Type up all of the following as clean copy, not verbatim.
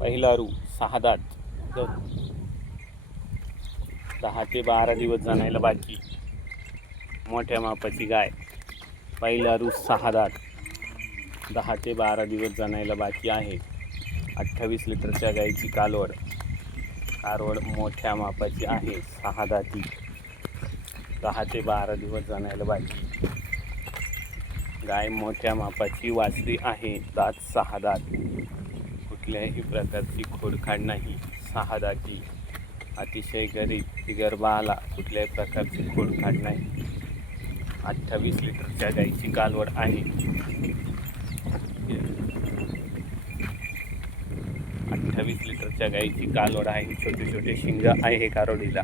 पहिला रू 6 दात. 10 ते 12 दिवस जाणायला बाकी. मोठ्या मापाची गाय. पहिला रू 6 दात. 10 ते 12 दिवस जाणायला बाकी आहे. 28 लिटरच्या गायीची कालवड मोठ्या मापाची आहे. 6 दाती. 10 ते 12 दिवस जाणायला बाकी. गाय मोठ्या मापाची वासरी आहे. दात 6 दात. कुठल्याही प्रकारची खोडखाड नाही. 6 दाती. अतिशय गरीब गर्भाला कुठल्याही प्रकारची खोडखाड नाही. 28 लिटरच्या गायीची कालवड आहे. 28 लिटरच्या गायीची कालवड आहे. छोटे छोटे शिंग आहे कारोडीला.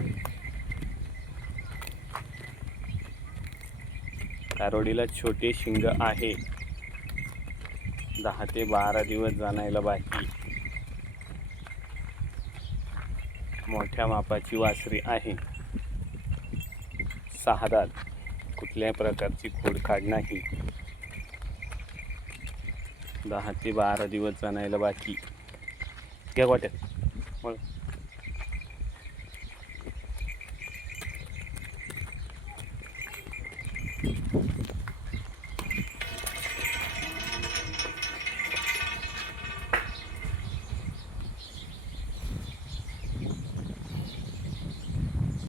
छोटे शिंग आहे. 10 ते 12 दिवस जाणायला बाकी. मोठ्या मापाची वासरी आहे. 6 दात. कुठल्याही प्रकारची खोडखाड नाही. 10 ते 12 दिवस जाणायला बाकी. घ्या गोट्यात.